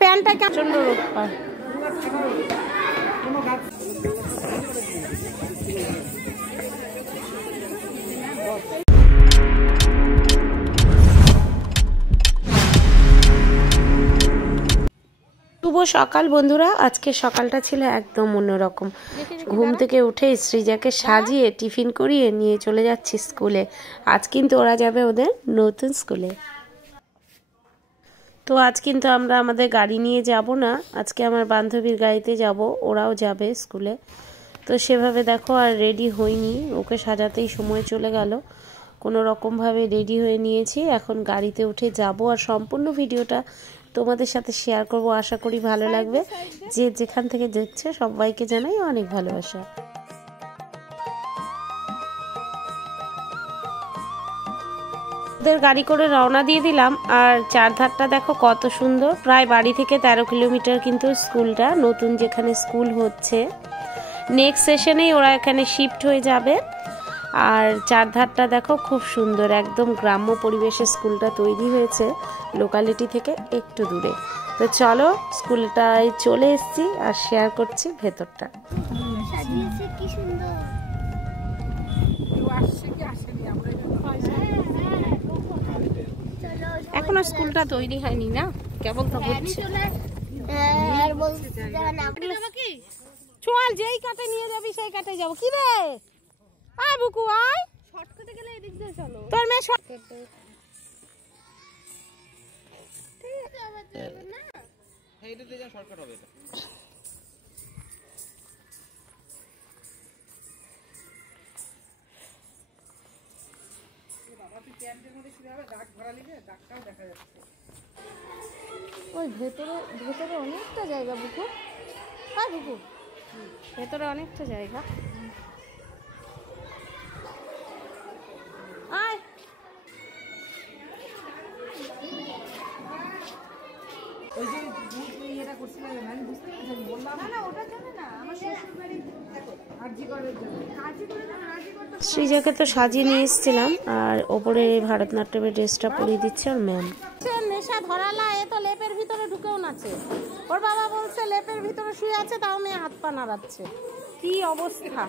প্যান্টটা কেমন রোদ পায়। শুভ সকাল বন্ধুরা। আজকে সকালটা ছিল একদম অন্যরকম। ঘুম থেকে উঠে সৃজাকে সাজিয়ে টিফিন করিয়ে নিয়ে চলে যাচ্ছি স্কুলে। আজ কিন্তু ওরা যাবে ওদের নতুন স্কুলে। তো আজ কিন্তু আমরা আমাদের গাড়ি নিয়ে যাব না, আজকে আমার বান্ধবীর গাড়িতে যাব, ওরাও যাবে স্কুলে। তো সেভাবে দেখো আর রেডি হইনি, ওকে সাজাতেই সময় চলে গেল। কোনো রকমভাবে রেডি হয়ে নিয়েছি, এখন গাড়িতে উঠে যাব আর সম্পূর্ণ ভিডিওটা তোমাদের সাথে শেয়ার করব। আশা করি ভালো লাগবে। যে যেখান থেকে দেখছে সবাইকে জানাই অনেক ভালোবাসা। ওদের গাড়ি করে রওনা দিয়ে দিলাম। আর চারধারটা দেখো কত সুন্দর, প্রায় বাড়ি থেকে 13 কিলোমিটার কিন্তু স্কুলটা, নতুন যেখানে স্কুল হচ্ছে। নেক্সট সেশনেই ওরা এখানে শিফট হয়ে যাবে। আর চারধারটা দেখো খুব সুন্দর, একদম গ্রাম্য পরিবেশে স্কুলটা তৈরি হয়েছে, লোকালিটি থেকে একটু দূরে। তো চলো স্কুলটায় চলে এসেছি আর শেয়ার করছি ভেতরটা। এখনো স্কুলটা তৈরি হয়নি না, কেবল তো হচ্ছে। চল যেই কাটে নিয়ে যাবি সেই কাটে যাবো। কি রে আয় বুকু আয়, শর্টকাটে গেলে এদিক দিয়ে চলো। তোর মেয়ে শর্টকাটে না, এইটাতে যা শর্টকাট হবে এটা। বাবা তুই ক্যাম্পের মধ্যে শুয়ে হবে, দাগ ভরা লিখে দাগটাও দেখা যাচ্ছে। ওই ভেতরে অনেকটা জায়গা বুকু। হ্যাঁ বুকু, ভেতরে অনেকটা জায়গা। আয় ওই যে এটা করছিলাম আমি বুঝতে পারছি, বললাম না ওটার জন্য না, আমার শ্বশুর বাড়ি আরজি করার জন্য। সৃজাকে তো সাজিয়ে নিয়ে এসেছিলাম আর ওপরে ভারতনাট্যমের ড্রেসটা পরিয়ে দিচ্ছে আর ম্যাম। নেশা ধরালা, এ তো লেপের ভিতরে ঢুকেও নাচে। ওর বাবা বলছে লেপের ভিতরে শুয়ে আছে, তাও মেয়ে হাত পা নাড়াচ্ছে। কি অবস্থা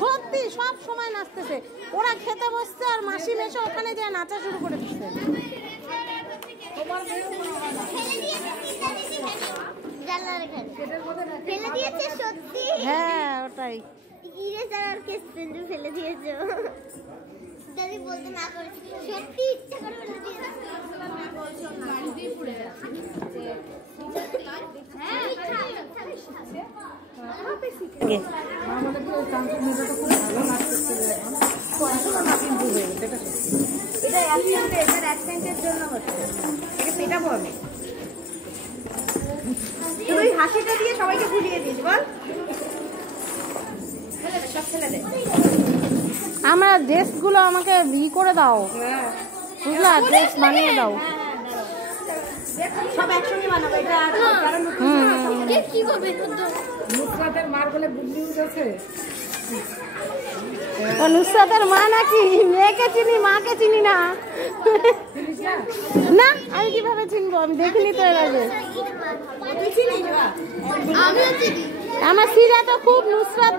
সত্যি, সব সময় নাচতেছে। ওরা খেতে বসছে আর মাসি মেশো ওখানে যে নাচা শুরু করে দিচ্ছে। হ্যাঁ ওটাই, ফেলে দিয়েছো যদি বলতে না করেছি, সত্যি ইচ্ছা করে ফেলে দিয়েছো। হাসিটা দিয়ে সবাইকে ভুলিয়ে দিস বল। আমরা ড্রেসগুলো আমাকে করে দাও, বুঝলা, ড্রেস বানিয়ে দাও। সব একসঙ্গে বানাবো এটা। নুসরাতের মার বলে বুদ্ধি উঠেছে। নুসরাতের মা নাকি? মেয়েকে চিনি, মাকে চিনি না। না আমি কিভাবে চিনবো, আমি দেখিনি তো এর আগে। আমার সিরা তো খুব নুসরাত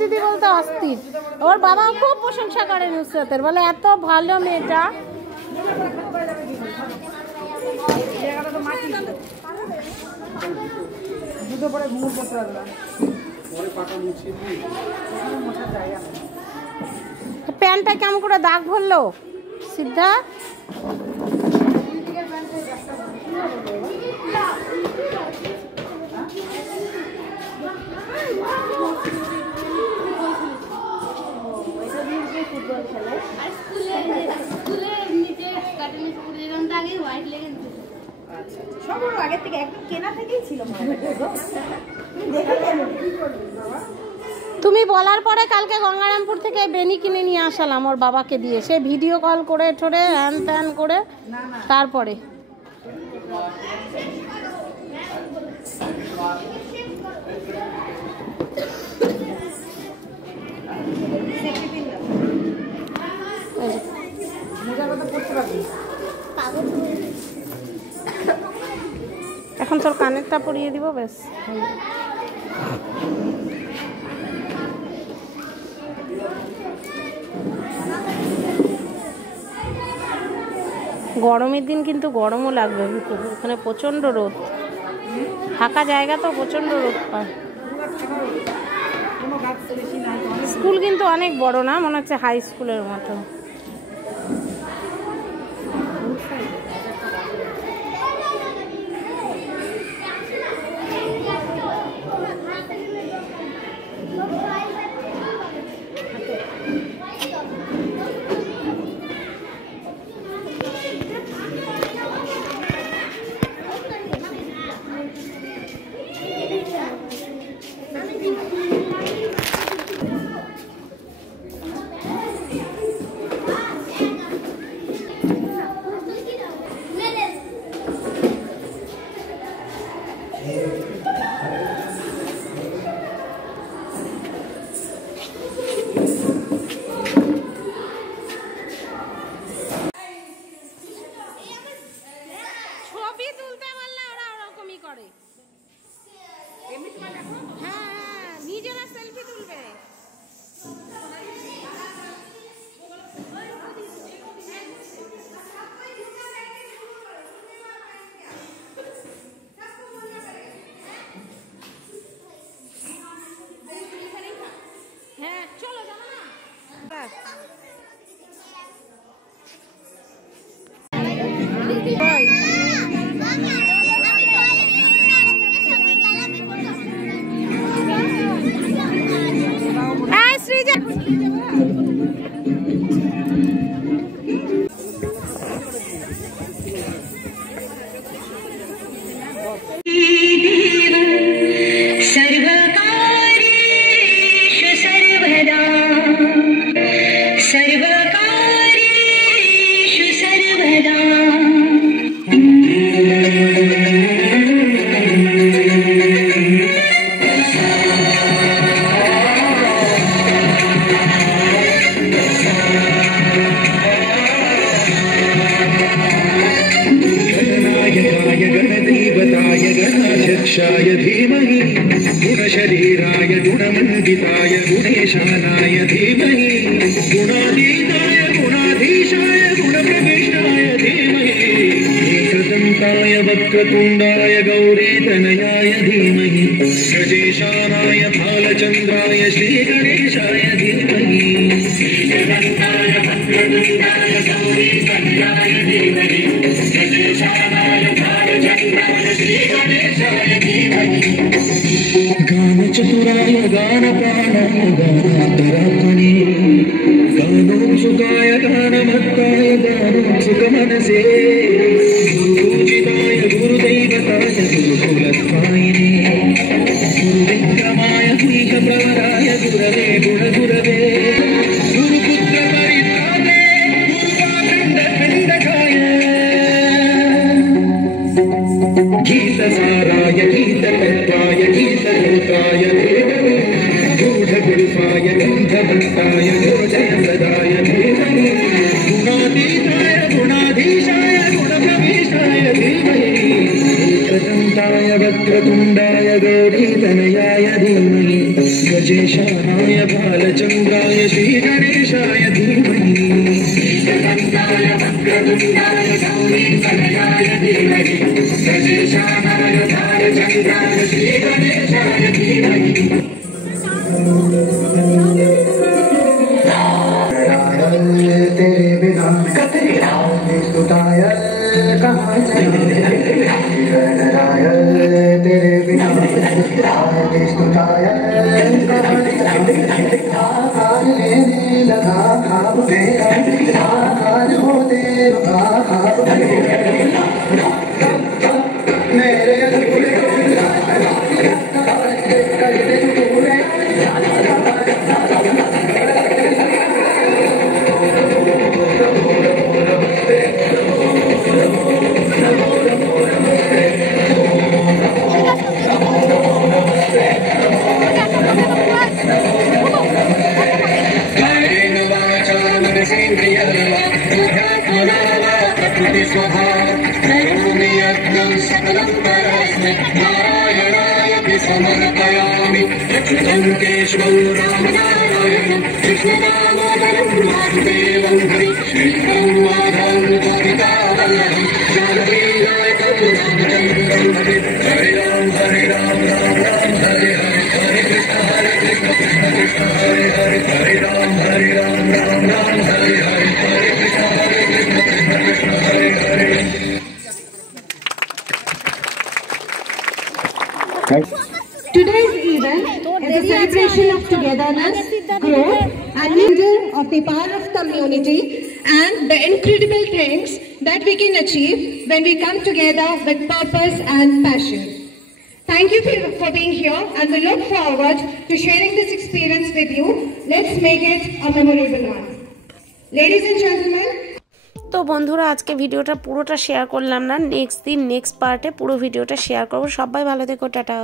দিদি বলতে অস্থির। ওর বাবা খুব প্রশংসা করে নুসরাতের, বলে এত ভালো মেয়েটা। প্যান্টটা কেমন করে দাগ ভরলো সিদ্ধা। তুমি বলার পরে কালকে গঙ্গারামপুর থেকে বেনি কিনে নিয়ে আসালাম ওর বাবাকে দিয়ে, সে ভিডিও কল করে ঠোরে হ্যান ত্যান করে। তারপরে এখন তোর কানেরটা পরিয়ে দিব, ব্যাস। গরমের দিন কিন্তু গরমও লাগবে ভিতরে, ওখানে প্রচণ্ড রোদ, ফাঁকা জায়গা তো প্রচণ্ড রোদ পায়। স্কুল কিন্তু অনেক বড় না, মনে হচ্ছে হাই স্কুলের মতো। गणाध्यक्षाय धीमहि गुणशरीराय गुणमण्डिताय गुणेशानाय धीमहि गुणातीताय गुणाधीशाय गुणप्रविष्टाय धीमहि एकदन्ताय वक्रतुण्डाय गौरीतनयाय धीमहि गजेशानाय भालचन्द्राय श्रीगणेशाय धीमहि एकदन्ताय वक्रतुण्डाय गौरीतनयाय धीमहि गजेशानाय भालचन्द्राय श्रीगणेशाय धीमहि गानचतुराय गानप्राणाय गानान्तरात्मने गानोत्सुकाय गानमत्ताय गानोत्सुकमनसे गुरुपूजिताय गुरुदैवताय गुरुकुलस्थायिने गुरुविक्रमाय गुरुप्रवराय गुरवे गुणगुरवे गुरुपुत्रपरित्राणे गुरुवाखण्डखण्डकाय गीतसाराय गीततत्त्वाय गीतरूपाय धीमहि गूढगुल्फाय गन्धवन्ताय गोजयप्रदाय धीमहि गुणातीताय गुणाधीशाय गुणप्रविष्टाय धीमहि एकदन्ताय वक्रतुण्डाय गौरीतनयाय धीमहि गजेशानाय बालचन्द्राय श्रीगणेशाय धीमहि एकदन्ताय वक्रतुण्डाय गौरीतनयाय धीमहि गजेशानाय बालचन्द्राय श्रीगणेशाय धीमहि तेरे बिना स्तुताय कहाँ तेरे बिना स्तुताय लेने लगा खाब मेरा आकाश होते रुका खाब मेरे स्वभाव करोमि यज्ञं सकलं परस्मै नारायणाय समर्पयामि अच्युतं केशवं रामनारायणं कृष्णदामोदरं वासुदेवं Hari श्रीधरं माधवं गोपिकावल्लभं जानकीनायकं रामचन्द्रं Hare Hare Ram Ram Ram Hare Hare Hare Krishna Krishna Krishna Hare Hare Hare Ram Ram Ram Hare Hare Hare Krishna Krishna Hare Hare. Today's event is a celebration of togetherness, growth, and leader of the power of community and the incredible things that we can achieve when we come together with purpose and passion. Thank you for being here, and we look forward to sharing this experience with you. Let's make it a memorable one. Ladies and gentlemen, তো বন্ধুরা আজকে ভিডিওটা পুরোটা share করলাম না, next পার্টে পুরো ভিডিওটা শেয়ার করবো। সবাই ভালো থেকো, টাটা।